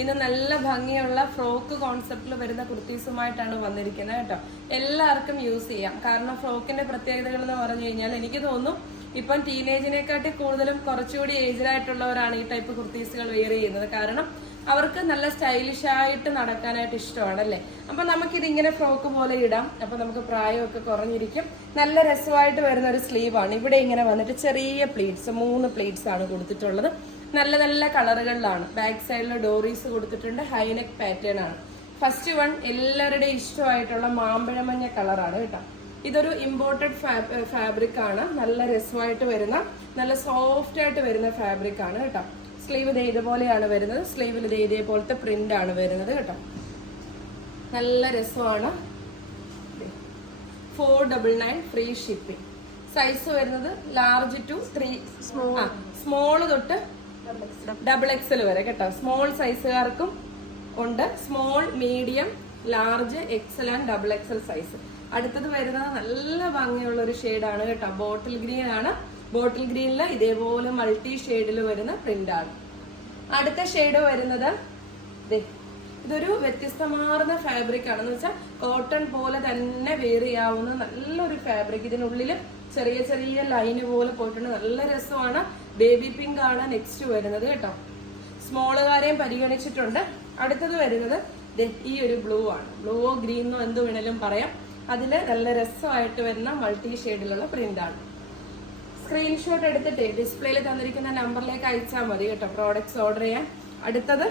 ഇന്ന് നല്ല ഭംഗിയുള്ള ഫ്രോക്ക് കോൺസെപ്റ്റിൽ വരുന്ന കുർത്തീസുമായിട്ടാണ് വന്നിരിക്കുന്നത് കേട്ടോ. എല്ലാവർക്കും യൂസ് ചെയ്യാം. കാരണം ഫ്രോക്കിന്റെ പ്രത്യേകതകൾ എന്ന് പറഞ്ഞു കഴിഞ്ഞാൽ എനിക്ക് തോന്നുന്നു ഇപ്പം ടീനേജിനെക്കാട്ടി കൂടുതലും കുറച്ചുകൂടി ഏജിലായിട്ടുള്ളവരാണ് ഈ ടൈപ്പ് കുർത്തീസുകൾ വെയർ ചെയ്യുന്നത്. കാരണം അവർക്ക് നല്ല സ്റ്റൈലിഷ് ആയിട്ട് നടക്കാനായിട്ട് ഇഷ്ടമാണ് അല്ലേ? അപ്പൊ നമുക്കിത് ഇങ്ങനെ ഫ്രോക്ക് പോലെ ഇടാം. അപ്പൊ നമുക്ക് പ്രായമൊക്കെ കുറഞ്ഞിരിക്കും. നല്ല രസമായിട്ട് വരുന്ന ഒരു സ്ലീവാണ് ഇവിടെ ഇങ്ങനെ വന്നിട്ട് ചെറിയ പ്ലീറ്റ്സ് മൂന്ന് പ്ലീറ്റ്സ് ആണ് കൊടുത്തിട്ടുള്ളത്. നല്ല നല്ല കളറുകളിലാണ്. ബാക്ക് സൈഡിൽ ഡോറീസ് കൊടുത്തിട്ടുണ്ട്. ഹൈനെക്ക് പാറ്റേൺ ആണ്. ഫസ്റ്റ് വൺ എല്ലാവരുടെയും ഇഷ്ടമായിട്ടുള്ള മാമ്പഴമഞ്ഞ കളറാണ് കേട്ടോ. ഇതൊരു ഇമ്പോർട്ടഡ് ഫാബ്രിക് ആണ്. നല്ല രസമായിട്ട് വരുന്ന നല്ല സോഫ്റ്റ് ആയിട്ട് വരുന്ന ഫാബ്രിക് ആണ് കേട്ടോ. സ്ലീവ് ദേ ഇതുപോലെയാണ് വരുന്നത്. സ്ലീവിൽ ഇത് ഇതേപോലത്തെ പ്രിന്റ് ആണ് വരുന്നത് കേട്ടോ. നല്ല രസമാണ്. Four double nine free shipping size വരുന്നത് large two three small small തൊട്ട് ഡബിൾ എക്സൽ വരെ കേട്ടോ. സ്മോൾ സൈസുകാർക്കും ഉണ്ട്. Small medium large XL and double XL size അടുത്തത് വരുന്നത് നല്ല ഭംഗിയുള്ള ഒരു ഷെയ്ഡാണ് കേട്ടോ. ബോട്ടിൽ ഗ്രീൻ ആണ്. ബോട്ടിൽ ഗ്രീനിൽ ഇതേപോലെ മൾട്ടി ഷെയ്ഡിൽ വരുന്ന പ്രിന്റ് ആണ്. അടുത്ത ഷെയ്ഡ് വരുന്നത് ഇതൊരു വ്യത്യസ്തമാർന്ന ഫാബ്രിക് ആണെന്ന് വെച്ചാൽ കോട്ടൺ പോലെ തന്നെ വെയർ ചെയ്യാവുന്ന നല്ലൊരു ഫാബ്രിക് ഇതിനുള്ളിൽ ചെറിയ ചെറിയ ലൈന് പോലെ പോയിട്ടുണ്ട്. നല്ല രസമാണ്. ബേബി പിങ്ക് ആണ് നെക്സ്റ്റ് വരുന്നത് കേട്ടോ. സ്മോളുകാരെയും പരിഗണിച്ചിട്ടുണ്ട്. അടുത്തത് വരുന്നത് ഈ ഒരു ബ്ലൂ ആണ്. ബ്ലൂ ഗ്രീൻ ഗ്രീനോ എന്ത് വേണേലും പറയാം. അതിൽ നല്ല രസമായിട്ട് വരുന്ന മൾട്ടി ഷെയ്ഡിലുള്ള പ്രിന്റ് ആണ്. സ്ക്രീൻഷോട്ട് എടുത്തിട്ട് ഡിസ്പ്ലേയിൽ തന്നിരിക്കുന്ന നമ്പറിലേക്ക് അയച്ചാൽ മതി കേട്ടോ. പ്രോഡക്റ്റ്സ് ഓർഡർ ചെയ്യാൻ. അടുത്തത്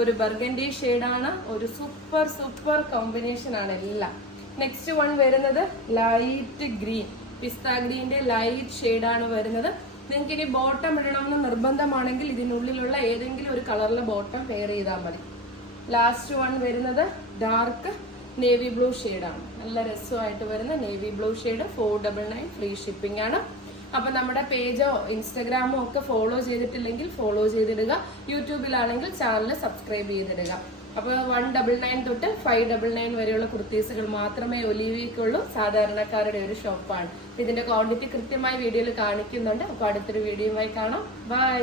ഒരു ബർഗൻഡി ആണ്. ഒരു സൂപ്പർ സൂപ്പർ കോമ്പിനേഷൻ ആണ് എല്ലാം. നെക്സ്റ്റ് വൺ വരുന്നത് ലൈറ്റ് ഗ്രീൻ പിസ്ത ഗ്രീന്റെ ലൈറ്റ് ആണ് വരുന്നത്. നിങ്ങൾക്ക് ഇനി ബോട്ടം ഇടണമെന്ന് നിർബന്ധമാണെങ്കിൽ ഇതിനുള്ളിലുള്ള ഏതെങ്കിലും ഒരു കളറിലെ ബോട്ടം വെയർ ചെയ്താൽ മതി. ലാസ്റ്റ് വൺ വരുന്നത് ഡാർക്ക് നേവി ബ്ലൂ ആണ്. നല്ല രസമായിട്ട് വരുന്ന navy blue shade four double nine free shipping ആണ്. അപ്പൊ നമ്മുടെ പേജോ ഇൻസ്റ്റഗ്രാമോ ഒക്കെ ഫോളോ ചെയ്തിട്ടില്ലെങ്കിൽ ഫോളോ ചെയ്തിടുക. യൂട്യൂബിലാണെങ്കിൽ ചാനൽ സബ്സ്ക്രൈബ് ചെയ്തിടുക. അപ്പൊ വൺ ഡബിൾ നയൻ തൊട്ട് ഫൈവ് ഡബിൾ നയൻ വരെയുള്ള കുർത്തീസുകൾ മാത്രമേ ഒലിവിക്കുള്ളൂ സാധാരണക്കാരുടെ ഒരു ഷോപ്പാണ്. ഇതിന്റെ ക്വാണ്ടിറ്റി കൃത്യമായി വീഡിയോയിൽ കാണിക്കുന്നുണ്ട്. അപ്പോൾ അടുത്തൊരു വീഡിയോയുമായി കാണാം. ബൈ